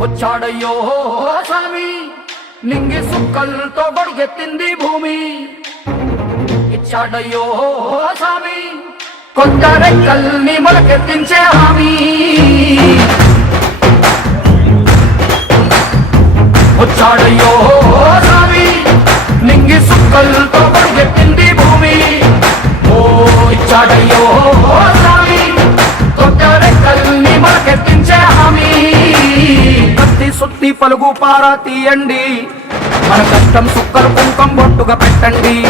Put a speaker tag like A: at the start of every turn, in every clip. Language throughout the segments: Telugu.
A: వచ్చాడయ్యో స్వామి. నింగి సుక్కలతో బడిగెత్తింది భూమి. ఇచ్చాడయ్యో స్వామి. కొత్త రెక్కల్ని మొలకెత్తించే హామీ. వచ్చాడయ్యో స్వామి. నింగి సుక్కలతో బడిగెత్తింది భూమి. ఓ ఇచ్చాడయ్యో స్వామి రెక్కల్ని హామీ. కత్తి సుత్తి పలుగు పారా తీయండి. మన కష్టం సుక్కలు కుంకం బొట్టుగా పెట్టండి.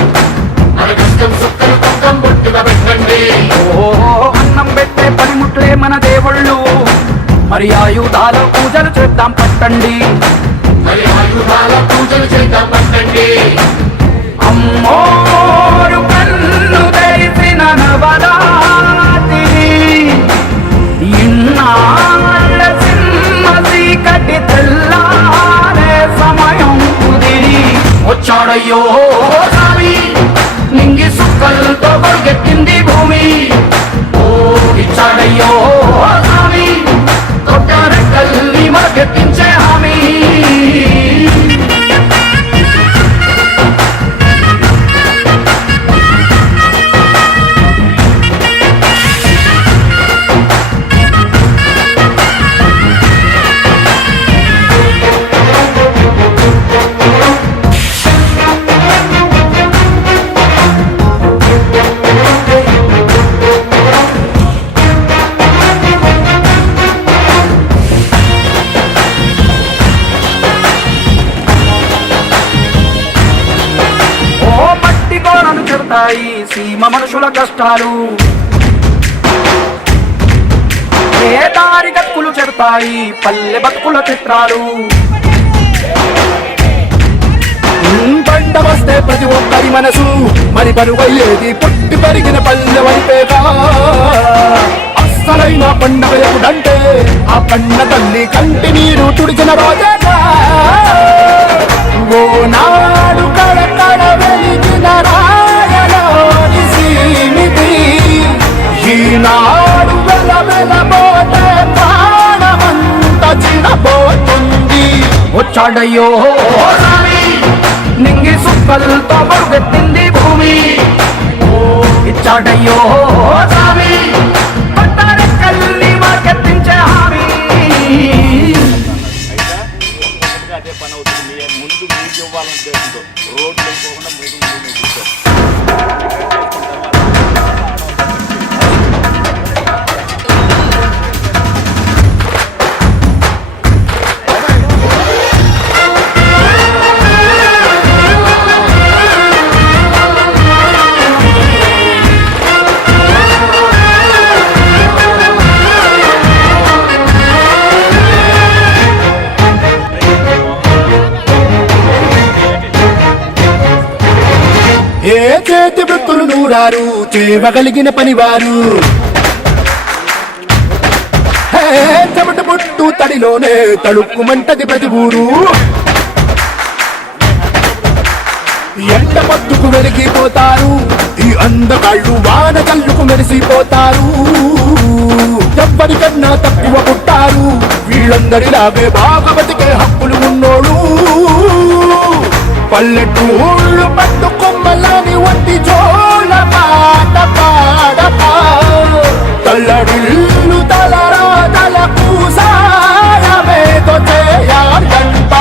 A: మన కష్టం సుక్కలు కుంకం బొట్టుగా పెట్టండి. ఓహో అన్నం పెట్టే పనిముట్లే మన దేవుళ్ళు. మరి ఆయుధాల పూజలు చేద్దాం పట్టండి. మరి ఆయుధాల పూజలు చేద్దాం పట్టండి. అమ్మోరు కన్ను తెరిసిన నవదా వచ్చాడయ్యో స్వామి గోడలు సీమ మనుషుల కష్టాలు. ఏ దారి గక్కులు చెడతాయి పల్లె బతుకుల చిత్రాలు. పంట వస్తే ప్రతి ఒక్కరి మనసు మరి పరువయ్యేది పుట్టి పెరిగిన పల్లె వైపేగా అస్సలైన పండగ ఎప్పుడంటే ఆ పండ తల్లి కంటి నీరు తుడిచిన రోజేగా ఓ నాడు కడకడ వెలిగిన రా. ఈనాడు వెల వెలబోతే ప్రాణమంత చిన్నపోతుంది వచ్చాడయ్యో నింగి సుక్కలతో పరుగెత్తింది భూమి. ఇచ్చాడయ్యో స్వామి పట్టారెక్కల్ని మార్కెత్తించే హామీ. అదే పని అవుతుంది. ముందు మీకు రోడ్లు ముందు చూడారు చేయగలిగిన పనివారు. హే, చెమట పుట్టు తడిలోనే తడుక్కుమంటది ప్రతి ఊరు. ఎండ పట్టుకు వెలిగిపోతారు ఈ అందగాళ్ళు వాన కళ్ళుకు మెరిసిపోతారు. ఎవ్వరికన్నా తక్కువ పుట్టారు వీళ్ళందరిలాగే బాగా బతికే హక్కులు ఉన్నోడు. పల్లెటూళ్ళు పట్టు కొమ్మలని వంటి చో పాట పాడపా తల్లడిల్లు తలరా తలకు చేయాలంట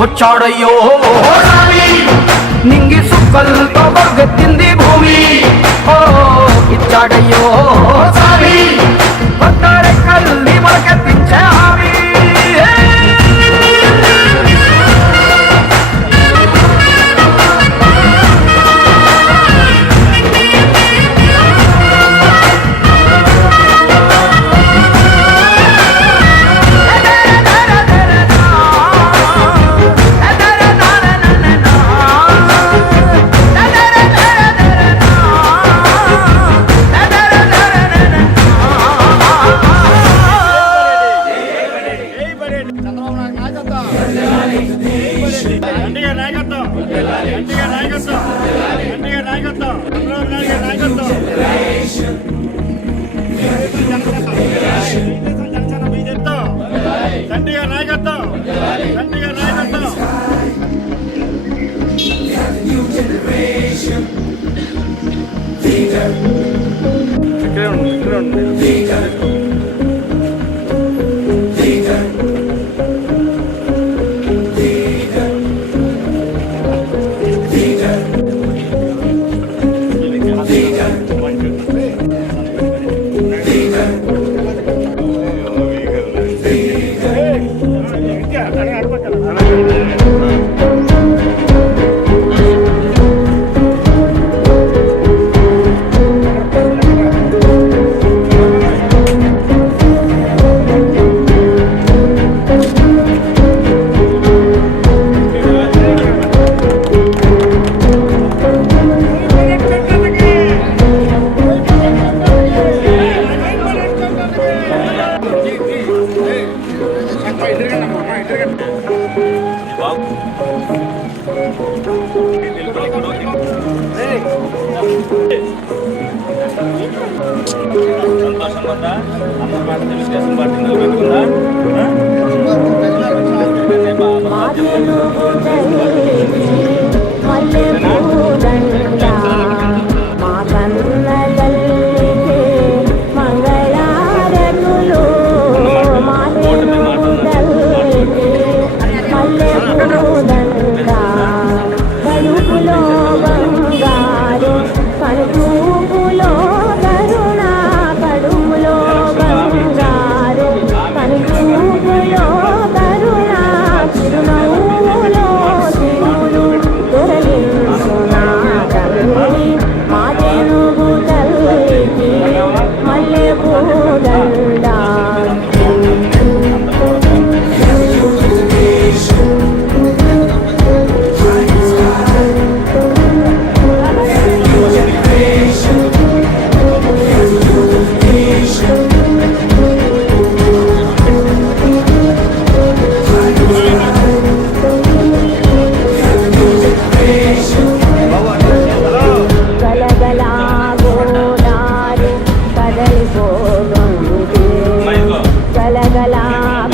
A: వచ్చాడయ్యో నింగి సుక్కలతో పరుగెత్తింది భూమి. ఓ ఇచ్చాడయ్యో సారి కొత్త రెక్కల్ని మరకెత్తించా.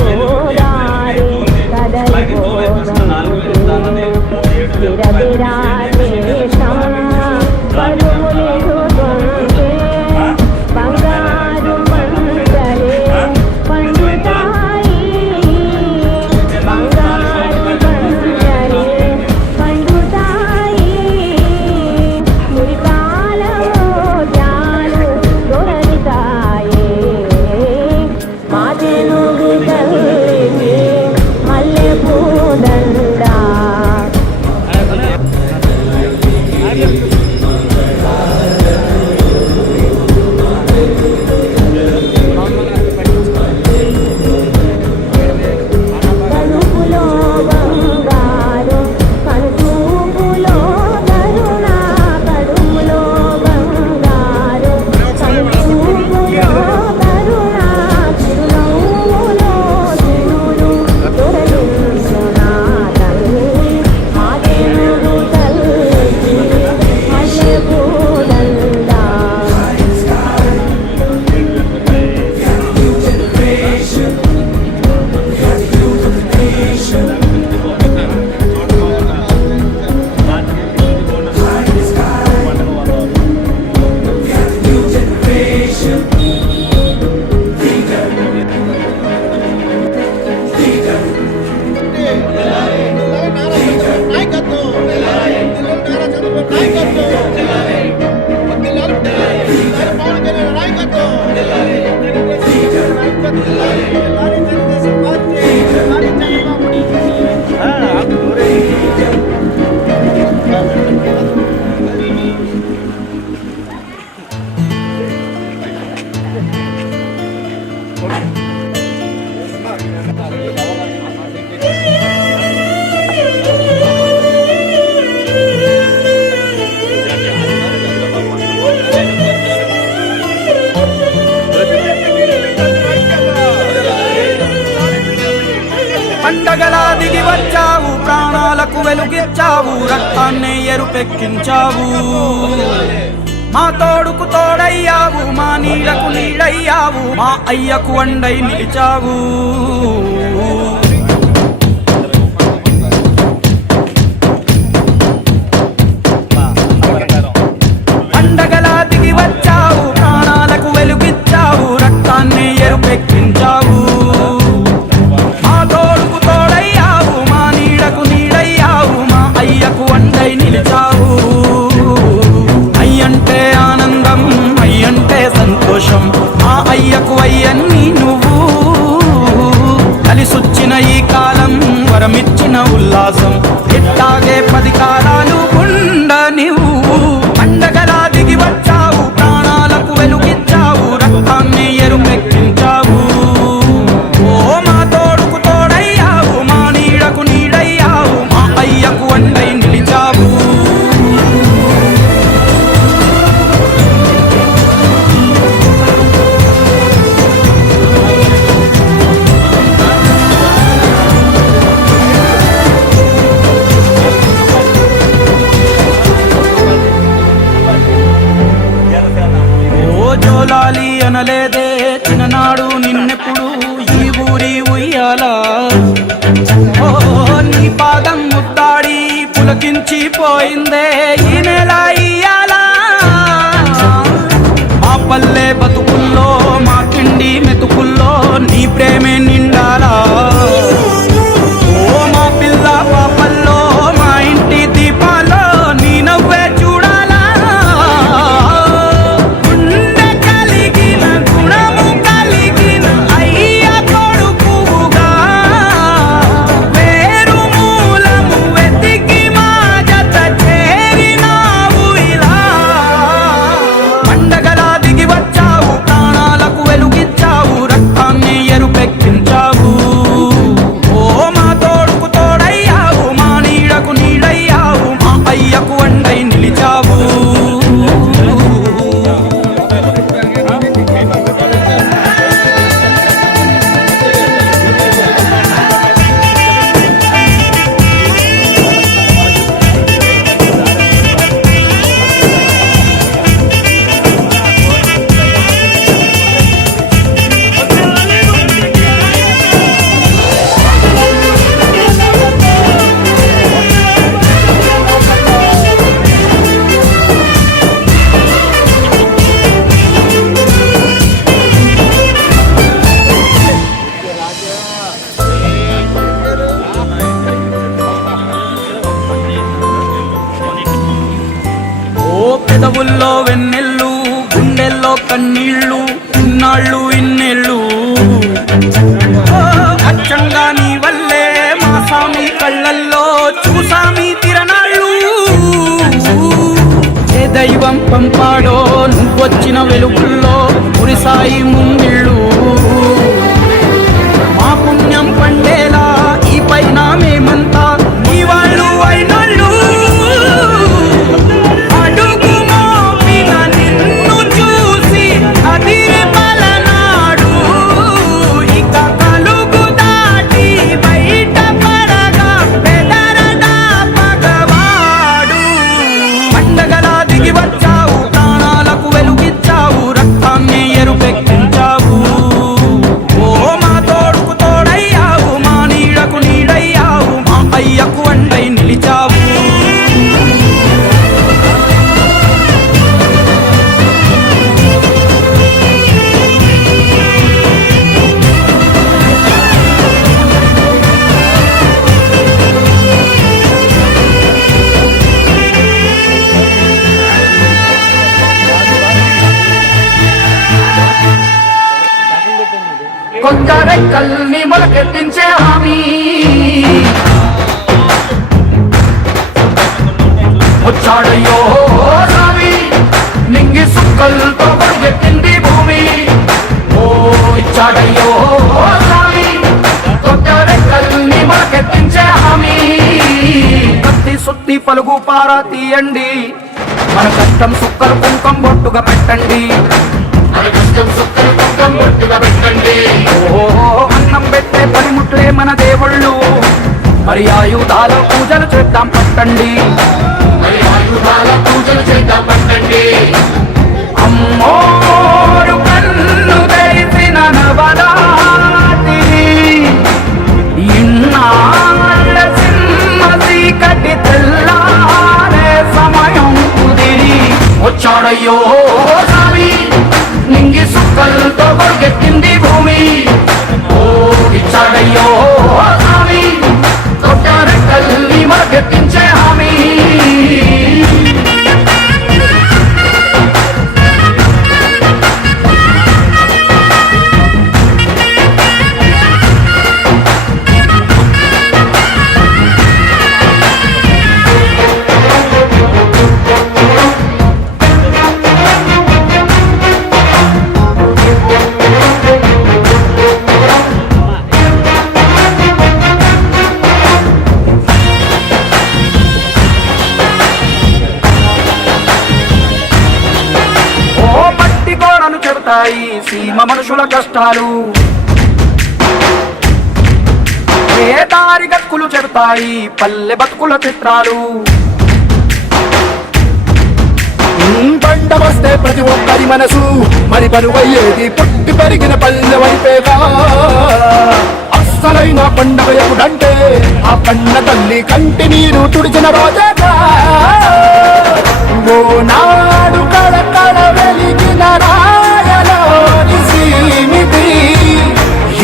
B: പോകാനും കടൽ പോകാനും തിരതിരാ
A: తెచ్చావు రక్తాన్ని ఎరుపెక్కించావు. మా తోడుకు తోడయ్యావు మా నీడకు నీడయ్యావు మా అయ్యకు వండై నిలిచావు. పులకించిపోయిందే ఈ నెల ఇయ్యాల. మా పల్లె బతుకుల్లో మా పిండి మెతుకుల్లో నీ ప్రేమే దైవం పంపాడో నువ్వొచ్చిన వెలుగుల్లో కురిసాయి ముంగిళ్ళు. మా పుణ్యం పండేలా ఈ పైన మేమంతా కొత్త రెక్కల్ని మొలకెత్తించే హామీ. వచ్చాడయ్యో స్వామి నింగి సుక్కలతో పడిగెత్తింది భూమి. ఓ ఇచ్చాడయ్యో స్వామి కొత్త రెక్కల్ని మొలకెత్తించే హామీ. కత్తి సుత్తి పలుగు పారా తీయండి. మన కష్టం సుక్కలు కుంకం బొట్టుగా పెట్టండి. అన్నం పెట్టే పనిముట్లే మన దేవుళ్ళు. మరి ఆయుధాల పూజలు చేద్దాం పట్టండి. పూజలు చేద్దాం పట్టండి. అమ్మోరు కన్ను తెరిసిన కుదిరి. వచ్చాడయ్యో స్వామి సుక్కలతో పరిగెత్తింది భూమి. ఓ ఇచ్చాడయ్యో స్వామి తొట్టారెక్కల్ని మరగెత్తింది గోడలు సీమ మనుషుల కష్టాలు. ఏ దారి గక్కులు చెబుతాయి పల్లె బతుకుల చిత్రాలు. బండ వస్తే ప్రతి ఒక్కరి మనసు మరి బరువయ్యేది. పుట్టి పెరిగిన పల్లె వైపేగా. అస్సలైన అసలైన పండగ ఎప్పుడంటే ఆ పండ తల్లి కంటి నీరు తుడిచిన రోజేగా. ఓ నాడు కళకళ వెలిగిన రా.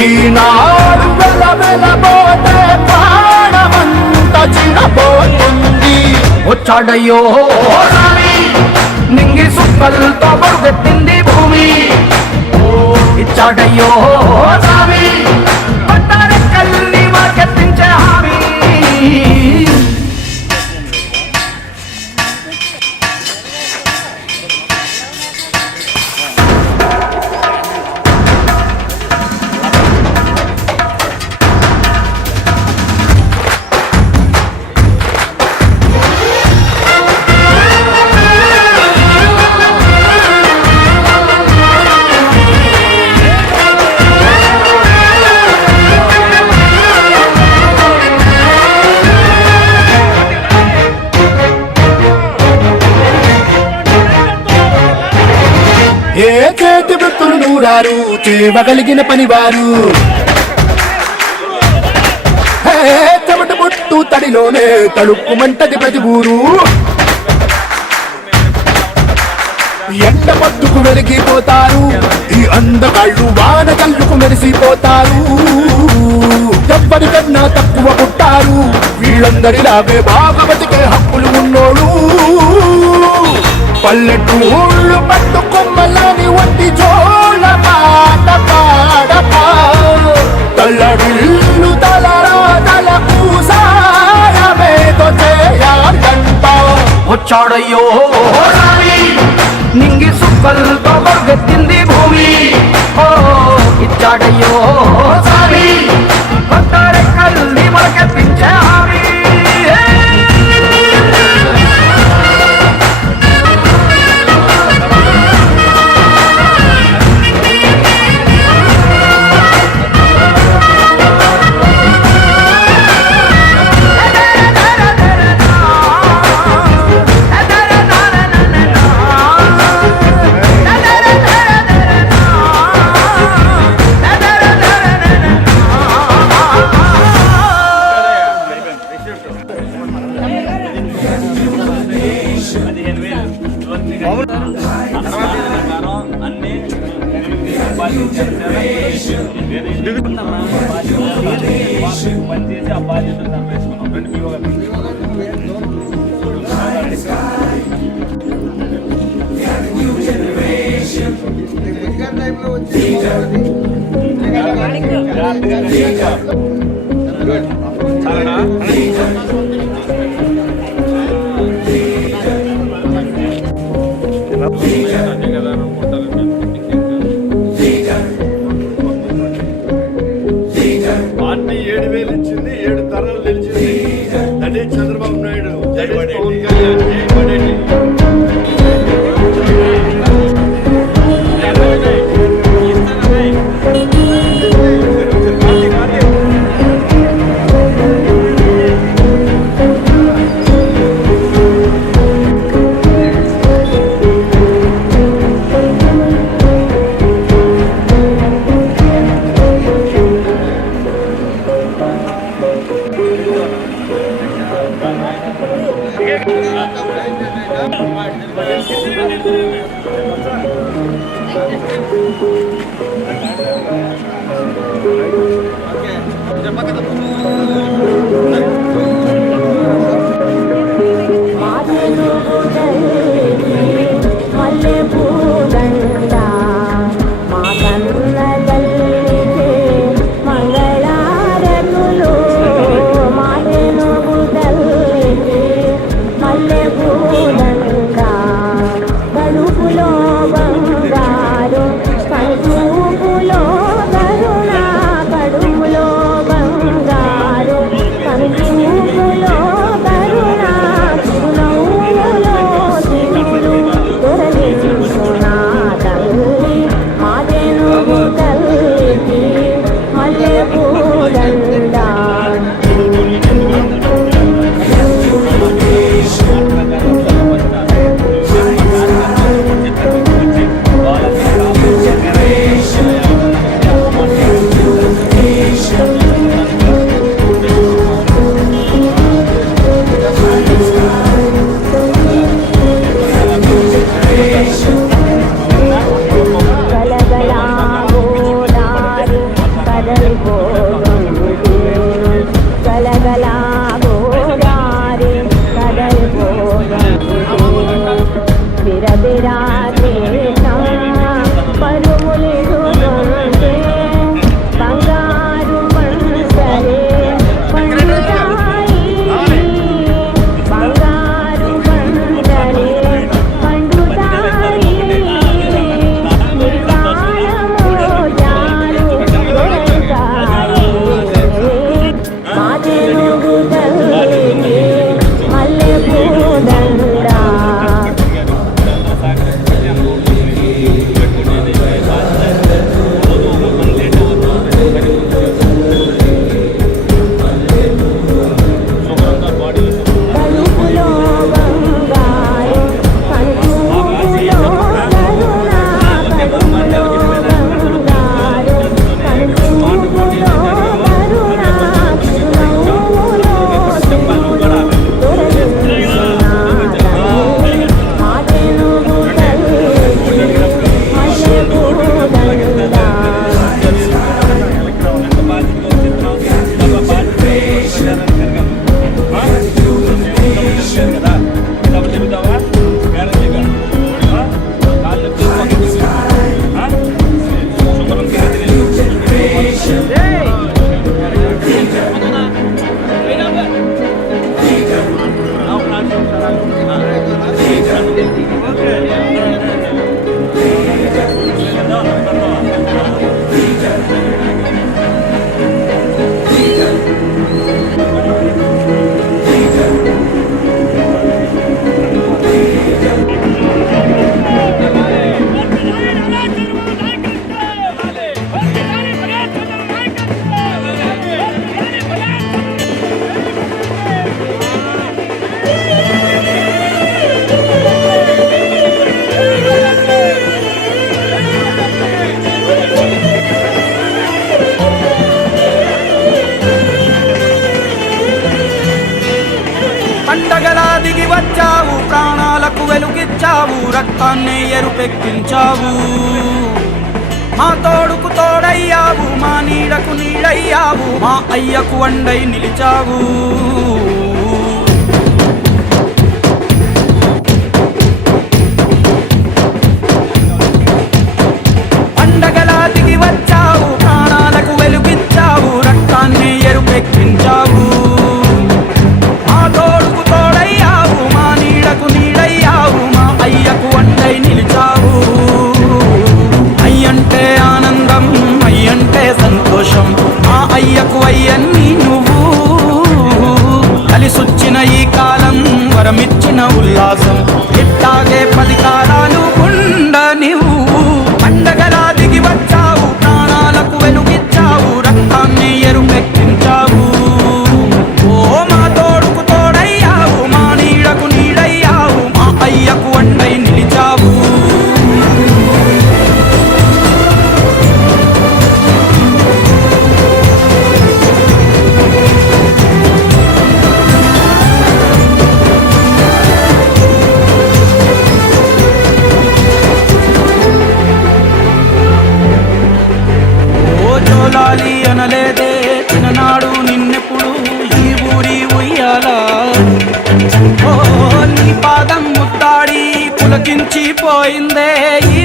A: ఈనాడు వెల వెలబోతే ప్రాణమంత చిన్నపోతుంది వచ్చాడయ్యో నింగి సుక్కలతో పరుగెత్తింది భూమి. ఇచ్చాడయ్యో స్వామి పట్టారెక్కల్ని మార్కెత్తించే హామీ. నూరారు పనివారు. హే, చెమట పుట్టు తడిలోనే తడుక్కుమంటది ప్రతి ఊరు. ఎండ పట్టుకు వెలిగిపోతారు. ఈ అందగాళ్ళు వాన కళ్ళుకు మెరిసిపోతారు. ఎవ్వరికన్నా తక్కువ పుట్టారు. వీళ్ళందరిలాగే బాగా బతికే హక్కులు ఉన్నోడు. పల్లెటూళ్ళు పట్టుకొమ్మలని వంటి జోల పాట పాడప. తల్లడిల్లు తలరా తల కూసాయమేదో చేయాలంట. వచ్చాడయ్యో నింగి సుక్కలతో బరుగెత్తింది భూమి. ఓ ఇచ్చాడయ్యో స్వామి కొత్త రెక్కల్ని హామీ మా అయ్యకు వండై నిలిచావు. పులకించి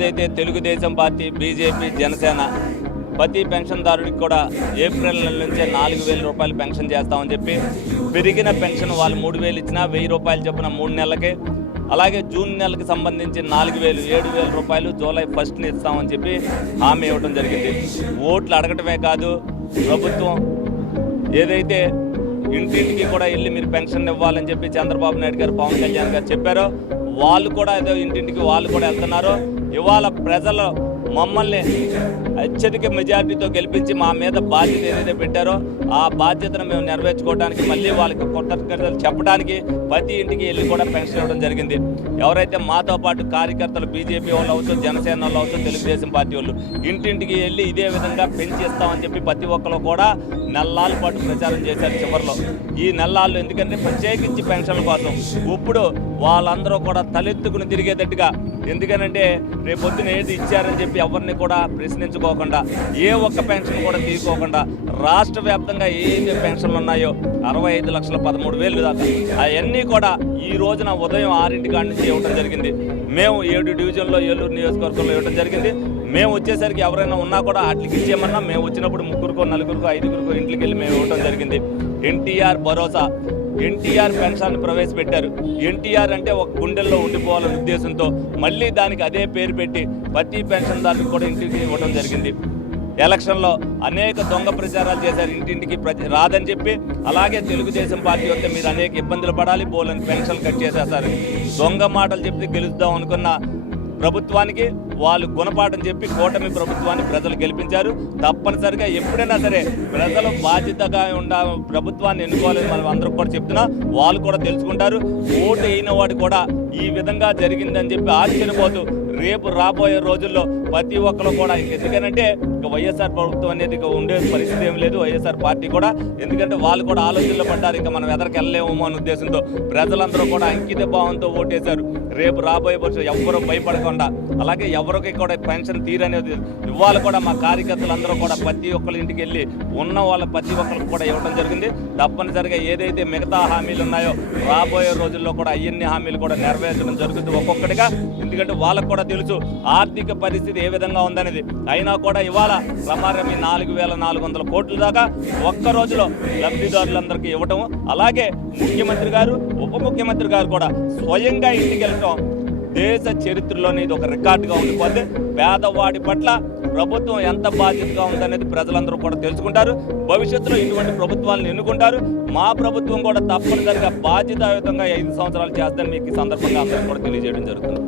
C: ఏదైతే తెలుగుదేశం పార్టీ బీజేపీ జనసేన ప్రతి పెన్షన్దారుడికి కూడా ఏప్రిల్ నెల నుంచే నాలుగు వేల రూపాయలు పెన్షన్ చేస్తామని చెప్పి పెరిగిన పెన్షన్ వాళ్ళు మూడు వేలు ఇచ్చినా వెయ్యి రూపాయలు చొప్పున మూడు నెలలకి. అలాగే జూన్ నెలకి సంబంధించి నాలుగు వేలు ఏడు వేల రూపాయలు జూలై ఫస్ట్ని ఇస్తామని చెప్పి హామీ ఇవ్వడం జరిగింది. ఓట్లు అడగటమే కాదు ప్రభుత్వం ఏదైతే ఇంటింటికి కూడా వెళ్ళి మీరు పెన్షన్ ఇవ్వాలని చెప్పి చంద్రబాబు నాయుడు గారు పవన్ కళ్యాణ్ గారు చెప్పారో వాళ్ళు కూడా ఏదో ఇంటింటికి వాళ్ళు కూడా వెళ్తున్నారు. ఇవాళ ప్రజలు మమ్మల్ని అత్యధిక మెజార్టీతో గెలిపించి మా మీద బాధ్యత ఏదైతే పెట్టారో ఆ బాధ్యతను మేము నెరవేర్చుకోవడానికి మళ్ళీ వాళ్ళకి కొత్త చెప్పడానికి ప్రతి ఇంటికి వెళ్ళి కూడా పెన్షన్ ఇవ్వడం జరిగింది. ఎవరైతే మాతో పాటు కార్యకర్తలు బీజేపీ వాళ్ళు అవచ్చు జనసేన వాళ్ళు అవచ్చు తెలుగుదేశం పార్టీ వాళ్ళు ఇంటింటికి వెళ్ళి ఇదే విధంగా పెంచి ఇస్తామని చెప్పి ప్రతి ఒక్కరు కూడా నెలల పాటు ప్రచారం చేశారు చివరిలో. ఈ నెలల్లో ఎందుకంటే ప్రత్యేకించి పెన్షన్ల కోసం. ఇప్పుడు వాళ్ళందరూ కూడా తలెత్తుకుని తిరిగేటట్టుగా. ఎందుకనంటే రేపు ఏది ఇచ్చారని చెప్పి ఎవరిని కూడా ప్రశ్నించుకోకుండా ఏ ఒక్క పెన్షన్ కూడా తీసుకోకుండా రాష్ట్ర వ్యాప్తంగా ఏమి పెన్షన్లు ఉన్నాయో అరవై ఐదు లక్షల పదమూడు వేలు దాకా అవన్నీ కూడా ఈ రోజున ఉదయం ఆరింటి కాడి నుంచి ఇవ్వడం జరిగింది. మేము ఏడు డివిజన్లో ఏలూరు నియోజకవర్గంలో ఇవ్వడం జరిగింది. మేము వచ్చేసరికి ఎవరైనా ఉన్నా కూడా వాటికి ఇచ్చేయమన్నా మేము వచ్చినప్పుడు ముగ్గురుకో నలుగురికో ఐదుగురికో ఇంటికి వెళ్ళి మేము ఇవ్వడం జరిగింది. ఎన్టీఆర్ భరోసా ఎన్టీఆర్ పెన్షన్ ప్రవేశపెట్టారు. ఎన్టీఆర్ అంటే ఒక గుండెల్లో ఉండిపోవాలనే ఉద్దేశంతో మళ్ళీ దానికి అదే పేరు పెట్టి ప్రతి పెన్షన్దారులకు కూడా ఇంటికి ఇవ్వడం జరిగింది. ఎలక్షన్లో అనేక దొంగ ప్రచారాలు చేశారు ఇంటింటికి ప్రతి రాదని చెప్పి అలాగే తెలుగుదేశం పార్టీ వస్తే మీరు అనేక ఇబ్బందులు పడాలి బోలని పెన్షన్ కట్ చేసేసారు దొంగ మాటలు చెప్తే గెలుద్దాం అనుకున్న ప్రభుత్వానికి వాళ్ళు గుణపాఠం చెప్పి కూటమి ప్రభుత్వాన్ని ప్రజలు గెలిపించారు. తప్పనిసరిగా ఎప్పుడైనా సరే ప్రజలు బాధ్యతగా ఉండ ప్రభుత్వాన్ని ఎన్నుకోవాలని మనం అందరూ కూడా చెప్తున్నా వాళ్ళు కూడా తెలుసుకుంటారు. ఓటు అయిన వాడు కూడా ఈ విధంగా జరిగిందని చెప్పి ఆశ్చర్యపోతూ రేపు రాబోయే రోజుల్లో ప్రతి ఒక్కరు కూడా ఎందుకనంటే ఇక వైఎస్ఆర్ ప్రభుత్వం అనేది ఇక ఉండే పరిస్థితి ఏం లేదు. వైఎస్ఆర్ పార్టీ కూడా ఎందుకంటే వాళ్ళు కూడా ఆలోచనలో పడ్డారు ఇక మనం ఎదరికి వెళ్ళలేము అనే ఉద్దేశంతో ప్రజలందరూ కూడా అంకిత భావంతో ఓటేశారు. రేపు రాబోయే పరిస్థితి ఎవ్వరూ భయపడకుండా అలాగే ఎవరికి కూడా పెన్షన్ తీరనేది ఇవాళ కూడా మా కార్యకర్తలందరూ కూడా ప్రతి ఒక్కరి ఇంటికి వెళ్ళి ఉన్న వాళ్ళ ప్రతి ఒక్కరికి కూడా ఇవ్వడం జరిగింది. తప్పనిసరిగా ఏదైతే మిగతా హామీలు ఉన్నాయో రాబోయే రోజుల్లో కూడా అవన్నీ హామీలు కూడా నెరవేర్చడం జరుగుతుంది ఒక్కొక్కటిగా. ఎందుకంటే వాళ్ళకు కూడా తెలుసు. ఆర్థిక పరిస్థితి ఏ విధంగా ఉందనేది. అయినా కూడా ఇవాళ రమారమి నాలుగు వేల నాలుగు వందల కోట్ల దాకా ఒక్క రోజులో లబ్ధిదారులందరికీ ఇవ్వటం. అలాగే ముఖ్యమంత్రి గారు ఉప ముఖ్యమంత్రి గారు కూడా స్వయంగా ఇంటికి వెళ్ళటం దేశ చరిత్రలోనే ఇది ఒక రికార్డుగా ఉండిపోతే పేదవాడి పట్ల ప్రభుత్వం ఎంత బాధ్యతగా ఉందనేది ప్రజలందరూ కూడా తెలుసుకుంటారు. భవిష్యత్తులో ఇటువంటి ప్రభుత్వాలను ఎన్నుకుంటారు. మా ప్రభుత్వం కూడా తప్పనిసరిగా బాధ్యతాయుతంగా ఐదు సంవత్సరాలు చేస్తుందని మీకు ఈ సందర్భంగా అందరికీ కూడా తెలియజేయడం జరుగుతుంది.